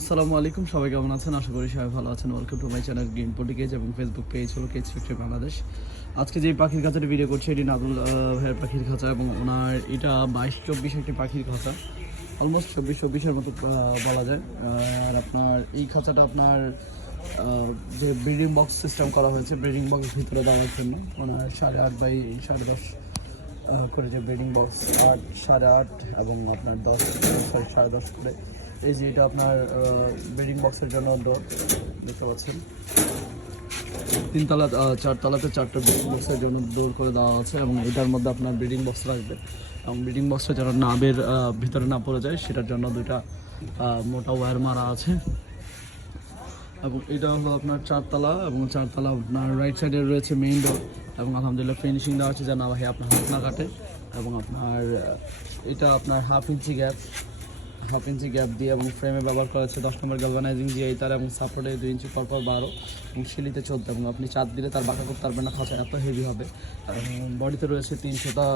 আসসালামু আলাইকুম, সবাই কেমন আছেন? আশা করি সবাই ভালো আছেন। Welcome to my channel green politics এবং ফেসবুক পেজ হলো কেজ ফ্যাক্টরি বাংলাদেশ আজকে যে পাখির খাঁচাটি ভিডিও করছি, এটি নাদুল ভাইয়ের পাখির খাঁচা এবং ওনার এটা বাইশ চব্বিশ একটি পাখির খাঁচা। অলমোস্ট চব্বিশ চব্বিশের মতো বলা যায়। আর আপনার এই খাঁচাটা আপনার যে ব্রিডিং বক্স সিস্টেম করা হয়েছে ব্রিডিং বক্স ভিতরে দেওয়ার জন্য। ওনার সাড়ে আট বাই সাড়ে দশ করে যে ব্রিডিং বক্স আট, সাড়ে আট এবং আপনার দশ, সরি, সাড়ে দশ করে এই যে এটা আপনার ব্রিডিং বক্সের জন্য ডোর দেখতে পাচ্ছেন। তিনতলা চারতলাতে চারটে ব্রিডিং বক্সের জন্য ডোর করে দেওয়া আছে এবং এটার মধ্যে আপনার ব্রিডিং বক্স রাখবে। এবং ব্রিডিং বক্সটা যেন নাবের ভিতরে না পড়ে যায়, সেটার জন্য দুইটা মোটা ওয়্যার মারা আছে। এবং এটা হলো আপনার চারতলা, এবং চারতলা আপনার রাইট সাইডে রয়েছে মেইন ডোর এবং আলহামদুলিল্লাহ ফিনিশিং দেওয়া আছে যেন ভাই আপনার হাত না কাটে। এবং আপনার এটা আপনার half inch gap half inch gap দিয়ে এবং ফ্রেমে ব্যবহার করা হচ্ছে দশ নম্বর গ্যালভানাইজিং দিয়ে তার এবং সাপোর্টে দুই ইঞ্চি পর পর বারো এবং সিলিতে চলতে এবং আপনি চাপ দিলে তার বাঁকা করতে পারবেন না খাঁচা এত হেভি হবে। বডিতে রয়েছে তিনশোটা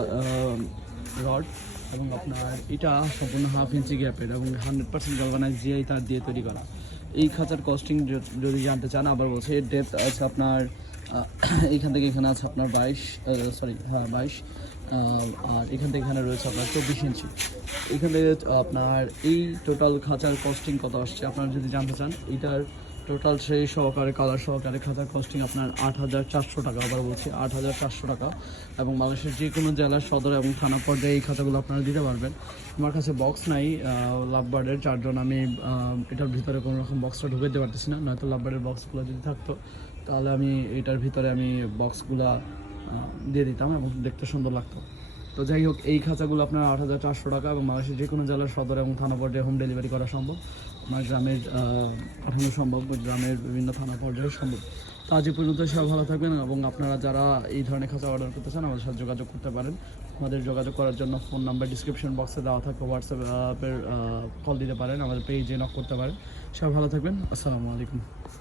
রড এবং আপনার এটা সম্পূর্ণ হাফ ইঞ্চি গ্যাপের এবং হান্ড্রেড পার্সেন্ট গ্যালভানাইজ দিয়ে তার দিয়ে তৈরি করা। এই খাঁচার কস্টিং যদি জানতে চান, আবার বলছি, এর ডেপথ আছে আপনার এইখান থেকে এখানে আছে আপনার বাইশ সরি হ্যাঁ বাইশ আর এখান থেকে এখানে রয়েছে আপনার চব্বিশ ইঞ্চি। এখান থেকে আপনার এই টোটাল খাঁচার কস্টিং কত আসছে, আপনারা যদি জানতে চান, এটার টোটাল সেই সহকারে কালার সহকারে খাঁচার কস্টিং আপনার আট হাজার চারশো টাকা, আবার বলছি আট হাজার চারশো টাকা। এবং বাংলাদেশের যে কোনো জেলার, সদর এবং থানা পর্যায়ে এই খাতাগুলো আপনারা দিতে পারবেন। আমার কাছে বক্স নাই লাভবার্ডের চারজন আমি এটার ভিতরে কোনো রকম বক্সটা ঢুকে দিতে পারতেছি না। নয়তো লাভবার্ডের বক্সগুলো যদি থাকতো, তাহলে আমি এটার ভিতরে আমি বক্সগুলা দিয়ে দিতাম এবং দেখতে সুন্দর লাগতো। তো যাই হোক, এই খাঁচাগুলো আপনার আট হাজার চারশো টাকা এবং বাংলাদেশের যে কোনো জেলার সদর এবং থানা পর্যায়ে হোম ডেলিভারি করা সম্ভব। আপনার গ্রামের পাঠানো সম্ভব, গ্রামের বিভিন্ন থানা পর্যায়ে সম্ভব। তো আজ পর্যন্ত সব ভালো থাকবেন এবং আপনারা যারা এই ধরনের খাঁচা অর্ডার করতে চান, আমাদের সাথে যোগাযোগ করতে পারেন। আমাদের যোগাযোগ করার জন্য ফোন নাম্বার ডিসক্রিপশন বক্সে দেওয়া থাকবে হোয়াটসঅ্যাপের কল দিতে পারেন, আমাদের পেজে নক করতে পারেন। সব ভালো থাকবেন, আসসালামু আলাইকুম।